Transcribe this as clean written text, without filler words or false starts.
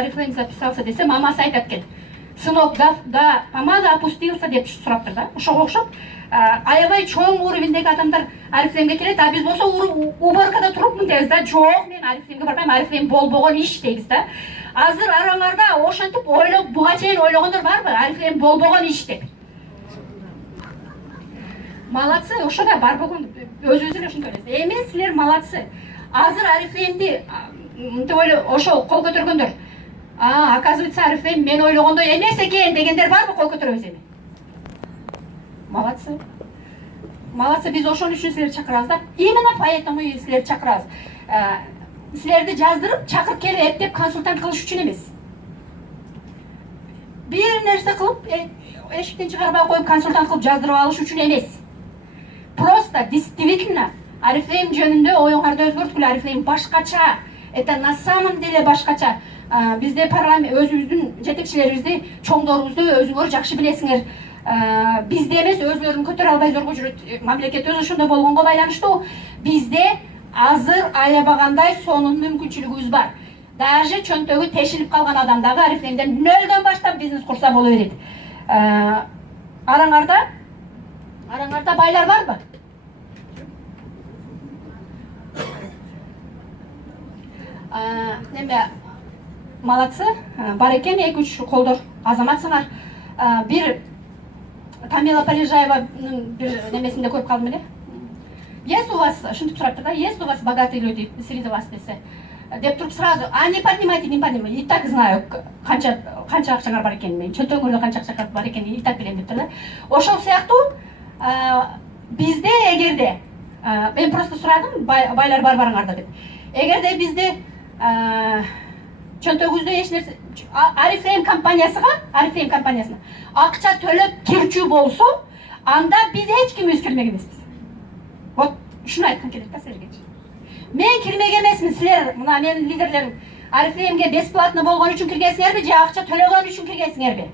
Арифлейм записался десе, мамасы айтат экен. Сынок, да помада опустился деп сурап тур да. Ошого окшоп, аябай чоң уровеньдеги адамдар Арифлеймге келет, а биз болсо уборкада турупмун дейбиз да. Жок, мен Арифлеймге барбайм, Арифлейм болбогон иш дейбиз да. Азыр араңарда ошентип ойлоп, буга чейин ойлогондор барбы? Арифлейм болбогон иш деп. Молодцы, ошо да бар болгон өзүбүз эле ушинтип ойлойбуз. Эми силер молодцы. Азыр Арифлеймди мынтип ошо кол көтөргөндөр. Оказывается, Арифлейм мен ойлогондой эмес экен дегендер барбы? Кол көтөрөбүз эми. Молодцы. Молодцы, биз ошон үчүн силерди чакырабыз да. Именно поэтому силерди чакырабыз. Силерди жаздырып, чакырып келип эптеп консультант кылыш үчүн эмес. Бир нерсе кылып, эшиктен чыгарбай коюп консультант кылып жаздырып алыш үчүн эмес. Просто действительно Арифлейм жөнүндө оюңарды өзгөрткүлө. Арифлейм башкача. Это на самом деле башкача. Бизде парламент өзүбүздүн жетекчилерибизди, чоңдорубузду өзүңөр жакшы билесиңер. Бизде эмес, өзүлөрүн көтөрө албай зорго жүрөт. Мамлекет өзү ошондой болгонго байланыштуу. Бизде азыр аябагандай сонун мүмкүнчүлүгүбүз бар. Даже чөнтөгү тешилип калган адам дагы Арифлеймден нөлдөн баштап бизнес курса боло берет. Араңарда байлар барбы? Неме молодцы, бар экен 2-3 колдор, азаматсыңар. Бир Камила Полежаеванын бир немесинде көрүп калдым эле. Есть у вас, ушинтип сураптыр да, есть у вас богатые люди среди вас десе. Деп туруп сразу, не поднимайте, и так знаю, канча акчаңар бар экенин, мен чөнтөгүңөрдө канча акча бар экенин и так билем деп тур да. Ошол сыяктуу бизде эгерде, мен просто сурадым, байлар бар барыңарда деп. Эгерде бизде чөнтөгүбүздө эч нерсе Арифлейм компаниясына акча төлөп кирчү болсо, анда биз эч ким кирмек эмеспиз. Вот ушуну айткым келет да силерге. Мен кирмек эмесмин, силер мына менин лидерлерим Арифлеймге бесплатно болгон үчүн киргенсиңерби же акча төлөгөн үчүн киргенсиңерби?